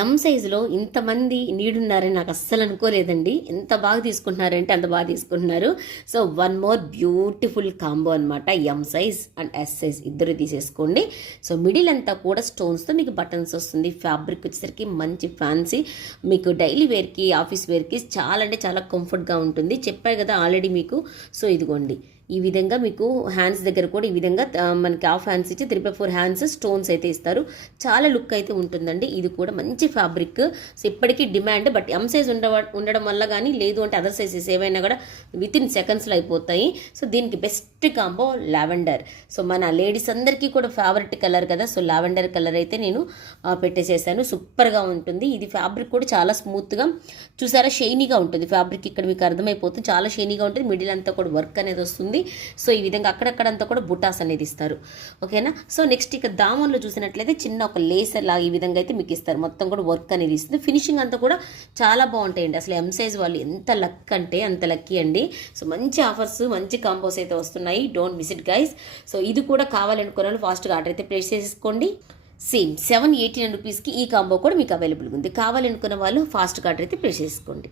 ఎం సైజులో ఇంతమంది నీడున్నారని నాకు అస్సలు అనుకోలేదండి. ఎంత బాగా తీసుకుంటున్నారంటే అంత బాగా తీసుకుంటున్నారు. So one more beautiful combo అనమాట. M size and S size ఇద్దరు తీసేసుకోండి. సో మిడిల్ అంతా కూడా స్టోన్స్తో మీకు బటన్స్ వస్తుంది. ఫ్యాబ్రిక్ వచ్చేసరికి మంచి ఫ్యాన్సీ, మీకు డైలీ వేర్కి ఆఫీస్ వేర్కి చాలా అంటే చాలా కంఫర్ట్గా ఉంటుంది. చెప్పారు కదా ఆల్రెడీ మీకు. సో ఇదిగోండి ఈ విధంగా మీకు హ్యాండ్స్ దగ్గర కూడా ఈ విధంగా మనకి హాఫ్ హ్యాండ్స్ ఇచ్చి 3/4 హ్యాండ్స్ స్టోన్స్ అయితే ఇస్తారు. చాలా లుక్ అయితే ఉంటుందండి. ఇది కూడా మంచి ఫ్యాబ్రిక్. సో ఇప్పటికీ డిమాండ్. బట్ ఎం సైజ్ ఉండడం వల్ల కానీ, లేదు అంటే అదర్ సైజెస్ ఏవైనా కూడా వితిన్ సెకండ్స్లో అయిపోతాయి. సో దీనికి బెస్ట్ కాంబో లావెండర్. సో మన లేడీస్ అందరికీ కూడా ఫేవరెట్ కలర్ కదా. సో లావెండర్ కలర్ అయితే నేను పెట్టేసేసాను. సూపర్గా ఉంటుంది. ఇది ఫ్యాబ్రిక్ కూడా చాలా స్మూత్గా, చూసారా, షైనీగా ఉంటుంది ఫ్యాబ్రిక్. ఇక్కడ మీకు అర్థమైపోతుంది, చాలా షైనీగా ఉంటుంది. మిడిల్ అంతా కూడా వర్క్ అనేది వస్తుంది. సో ఈ విధంగా అక్కడక్కడంతా కూడా బుటాస్ అనేది ఇస్తారు. ఓకేనా. సో నెక్స్ట్ ఇక దామన్లో చూసినట్లయితే చిన్న ఒక లేసర్ లాగా ఈ విధంగా అయితే మీకు ఇస్తారు. మొత్తం కూడా వర్క్ అనేది ఇస్తుంది. ఫినిషింగ్ అంతా కూడా చాలా బాగుంటాయండి. అసలు ఎం సైజ్ వాళ్ళు ఎంత లక్ అంటే అంత లక్కీ అండి. సో మంచి ఆఫర్స్, మంచి కాంబోస్ అయితే వస్తున్నాయి. Don't miss it guys. So ఇది కూడా కావాలనుకున్న వాళ్ళు ఫాస్ట్గా ఆర్డర్ అయితే ప్లేస్ చేసుకోండి. సేమ్ 789 రూపీస్కి ఈ కాంబో కూడా మీకు అవైలబుల్గా ఉంది. కావాలనుకున్న వాళ్ళు ఫాస్ట్గా ఆర్డర్ అయితే ప్లేస్ చేసుకోండి.